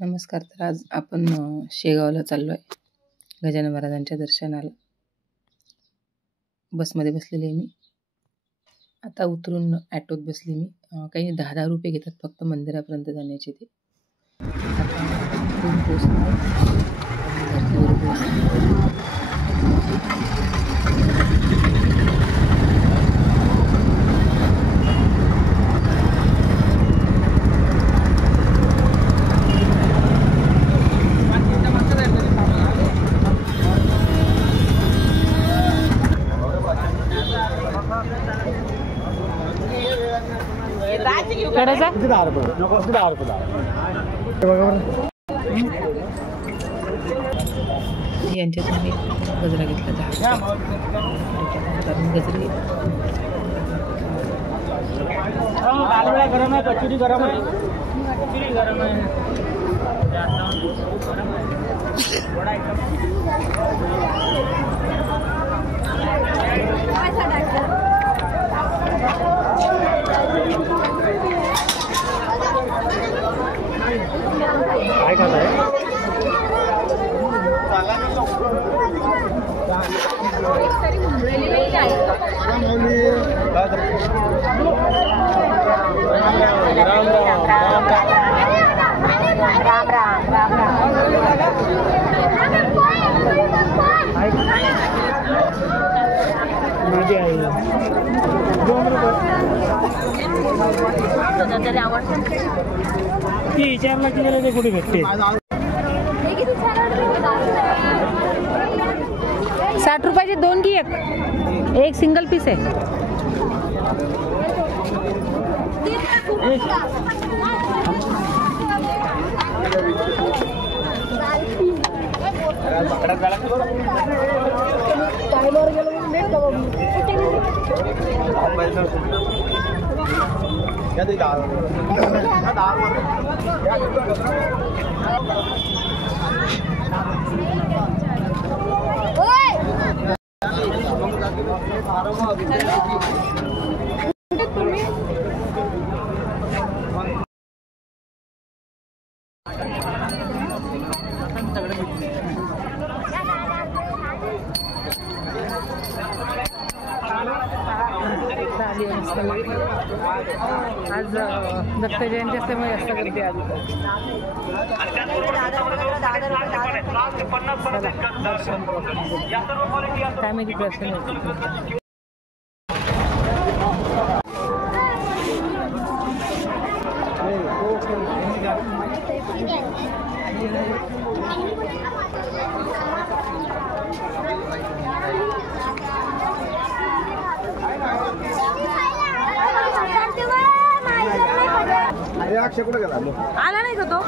नमस्कार. तर आज आपण शेगावला चाललो आहे गजानन महाराजांच्या दर्शनाला. बसमध्ये बसलेली आहे मी. आता उतरून ॲटोत बसली मी. काही 10 रुपये घेतात फक्त मंदिरापर्यंत जाण्याचे ते. आता पोहोचलो. यांच्यात मी गजरा घेतला 10 कारण गजरे गरम है, कचौरी गरम है, कचौरी गरम है। काय खाता है? विचारला की गेलं ते कुठे भेटते? 60 रुपयाचे 2 की एक सिंगल पीस आहे. आज दत्त जयंती असल्यामुळे जास्त गर्दी आली. फॅमिली दर्शन होतं. आला नाही का तो?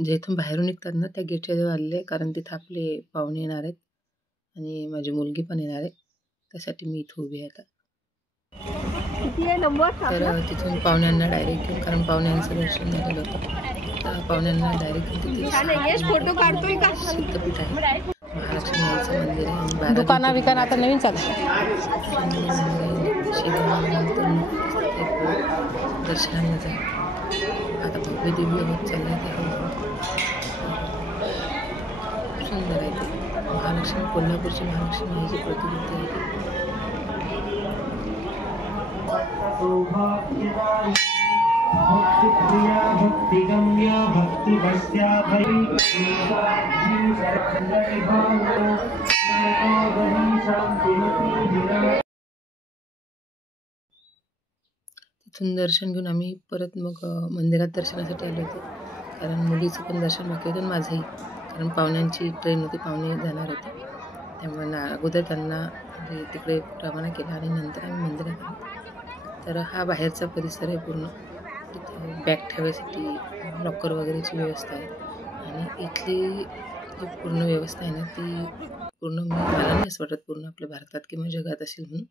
जे इथून बाहेरून निघतात ना त्या गेटच्या जवळ आलेले, कारण तिथं आपले पाहुणे येणार आहेत आणि माझी मुलगी पण येणार आहे. त्यासाठी मी इथं उभी आहे आता. तर तिथून पाहुण्यांना डायरेक्ट घेऊन, कारण पाहुण्यांचं दर्शन झालेलं होतं, तर पाहुण्यांना डायरेक्ट तिथे फोटो काढतोय का? सिद्धपीठ आहे, महालक्ष्मी आईचं मंदिर आहे. दुकाना विकाना आता नवीन चालू दर्शनाला जा. आता भव्य दिव्य होत चाललंय ते. सुंदर आहे ते. महालक्ष्मी, कोल्हापूरची महालक्ष्मी आईची प्रतिकृती आहे. तिथून दर्शन घेऊन आम्ही परत मग मंदिरात दर्शनासाठी आलो होतो, कारण मुलीचं पण दर्शन बाकी होतं माझंही, कारण पाहुण्यांची ट्रेन होती, पाहुणे जाणार होते. त्यामुळे अगोदर त्यांना म्हणजे तिकडे रवाना केला आणि नंतर आम्ही मंदिरात आलो. तर हा बाहेरचा परिसर आहे पूर्ण. इथे बॅग ठेवायसाठी लॉकर वगैरेची व्यवस्था आहे आणि इथली जी पूर्ण व्यवस्था आहे ना ती पूर्ण मला नाही असं वाटत पूर्ण आपल्या भारतात किंवा जगात असेल म्हणून.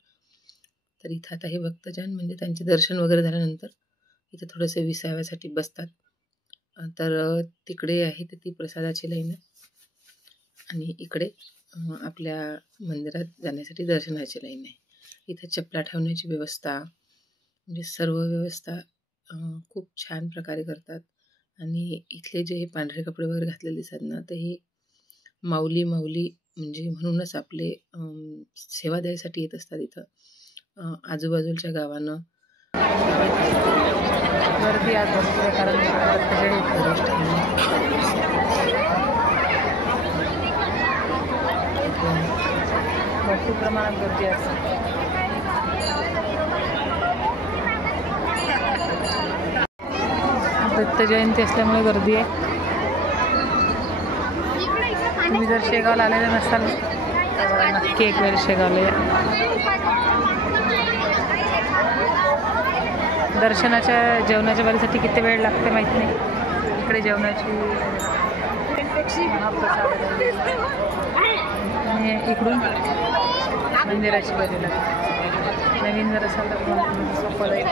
तर इथं आता हे भक्तजन म्हणजे त्यांचे दर्शन वगैरे झाल्यानंतर इथं थोडेसे विसाव्यासाठी बसतात. तर तिकडे आहे तर ती प्रसादाची लाईन आणि इकडे आपल्या मंदिरात जाण्यासाठी दर्शनाची लाईन आहे. इथे चपला ठेवण्याची व्यवस्था म्हणजे सर्व व्यवस्था खूप छान प्रकारे करतात. आणि इथले जे पांढरे कपडे वगैरे घातलेले दिसतात ना तर हे माऊली म्हणजे म्हणूनच आपले सेवा द्यायसाठी येत असतात इथं. आजूबाजूच्या गावानं गर्दी आज भरपूर आहे कारण भरपूर प्रमाणात गर्दी असते. दत्त जयंती असल्यामुळे गर्दी आहे. तुम्ही जर शेगावला आलेले नसाल तर नक्की एक वेळ शेगावला या. दर्शनाच्या जेवणाच्या वेळेसाठी किती वेळ लागते माहीत नाही. इकडे जेवणाची आणि इकडून मंदिराची वेळ लागते. नवीन जर असाल तर तुम्हाला सोपं जाईल.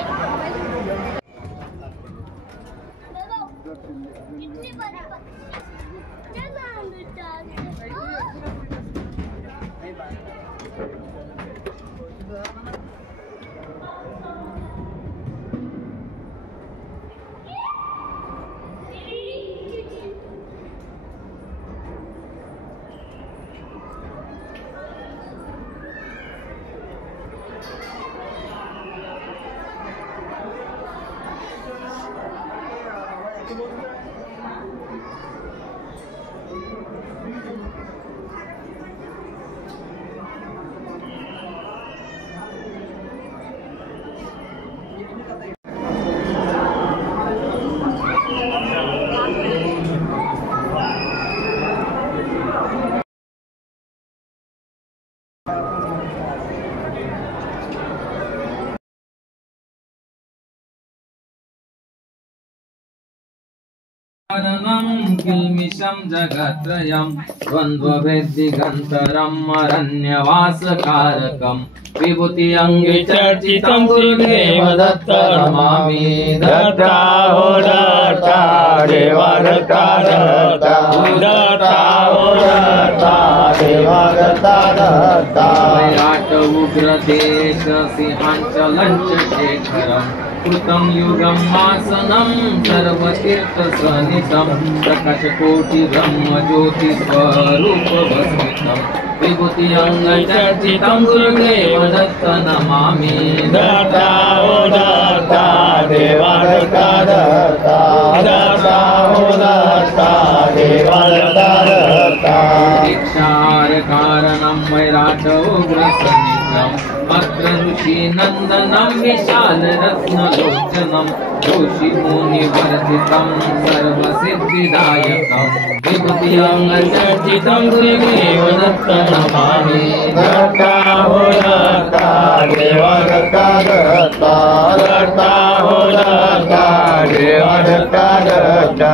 किल्मिषं जगत्रयं द्वन्द्वभेद्दिगन्तरम् अरण्यवासकारकं विभूति अंगे चर्चितं गुरुदेव दत्त नमामि. दत्ता हो दत्ता देवा दत्ता दत्ता दत्ता हो दत्ता देवा दत्ता दत्ता. विराट उग्रदेश सिंहाचलञ्च शेखरम् कृतं युगं आसनं सर्वतीर्थसन्नितं प्रकाशकोटि ब्रह्मज्योति स्वरूपभस्मितं विभूति अंगचर्चितं गुरुदेव दत्त नमामि. दत्ता हो दत्ता देवा दत्ता दत्ता दत्ता हो दत्ता देवा दत्ता दत्ता. दीक्षार कारणं वैराट उग्रसन्निधं अत्र ऋषि नंदनं विशाल रत्नलोचनं जोषि मुनिवर्धितं सर्वसिद्धिदायकं विभूति अंगचर्चितं गुरुदेव दत्त नमामि. दत्ता हो दत्ता देवा दत्ता दत्ता दत्ता हो दत्ता देवा दत्ता दत्ता.